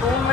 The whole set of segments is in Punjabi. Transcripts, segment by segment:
तुम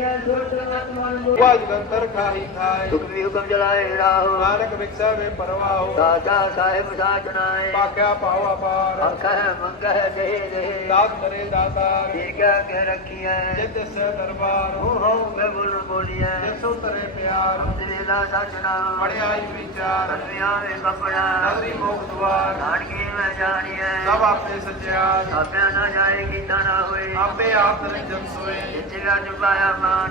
ਦੰਤਰ ਖਾਹੀ ਖਾਏ ਵੀ ਹੁਕਮ ਜਲਾਏ ਰਾਹੋ। ਨਾਨਕ ਵਿਖਸੈ ਵੇ ਪਰਵਾਹੋ। ਸਾਚਾ ਸਾਹਿਬ ਸਾਚਨਾਏ ਪਾਕਿਆ ਪਾਵਾ ਪਾਰ ਅੰਕਹ ਮੰਗਹ ਜਹੇ ਜਹੇ ਦਾਤ ਕਰੇ ਦਾਤਾ ਠੀਕ ਕਿ ਰੱਖੀਐ। ਜਿਤ ਸੇ ਦਰਬਾਰ। ਹੋ ਹੋ ਮੈਂ ਬੋਲ ਬੋਲੀਐ। ਜਿਸੋ ਤਰੇ ਪਿਆਰ। ਤੇਰੇ ਦਾ ਸਾਚਨਾ ਪੜਿਆਈ ਵਿਚਾਰ। ਕਰਮਿਆ ਵੇ ਕਪੜਾ ਨਗਰੀ ਮੋਖ ਦੁਆਰ ਨਾਨਕੀ ਮੈਂ ਜਾਣੀਐ। ਸਭ ਆਪੇ ਸਚਿਆਰ। ਆਪਿਆ ਨਾ ਜਾਏ ਕੀਤਾ ਨਾ ਹੋਏ। ਆਪੇ ਆਪ ਨਿਰਜਨ ਸੋਏ। ਜਿੱਥੇ ਗਾ ਚੁਕਾਇਆ ਮਾਨ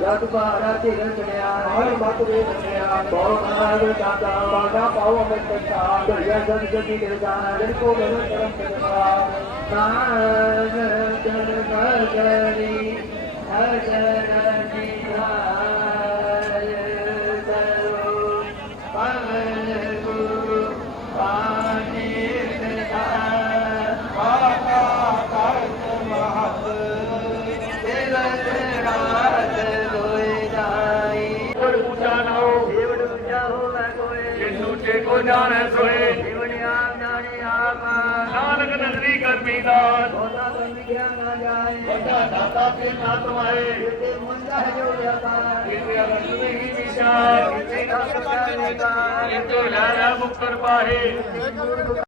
ਜਗ ਬਾਰਾ ਧਿਰ ਚੜਿਆ ਹਰ ਮਤ ਵੇ ਚੜਿਆ ਬਹੁ ਮਾਰ ਦਾਤਾ ਬਾਗਾ ਪਾਉ ਅਮਰ ਕੰਤਾ ਦਰਿਆ ਜਗ ਜਗੀ ਦੇ ਜਾਣਾ ਜਨ ਕੋ ਗਨ ਕਰਮ ਕਰਵਾ ਨਾਨ ਕੋਏ ਕੋ ਜਾਣੈ ਸੋਏ ਜੀਵਨ ਆਪ ਜਾਣੇ ਆਪ ਨਾਨਕ ਨਗਰੀ ਕਰਮੀ ਦਾਸ ਹੋਤਾ ਬੰਦ ਨਾ ਜਾਏ ਵੱਡਾ ਦਾਤਾ ਤੇ ਨਾ ਤੁਮਾਏ ਤੇ ਮੁੰਡਾ ਜੋ ਵਿਆਪਾਰ ਕਿਤੇ ਅਰਥ ਨਹੀਂ ਵਿਚਾਰ ਤੇ ਖਾਸ ਕਰੇਗਾ ਕਿਤੇ ਲੈ ਲੈ ਮੁਕਰ ਪਾਹੇ।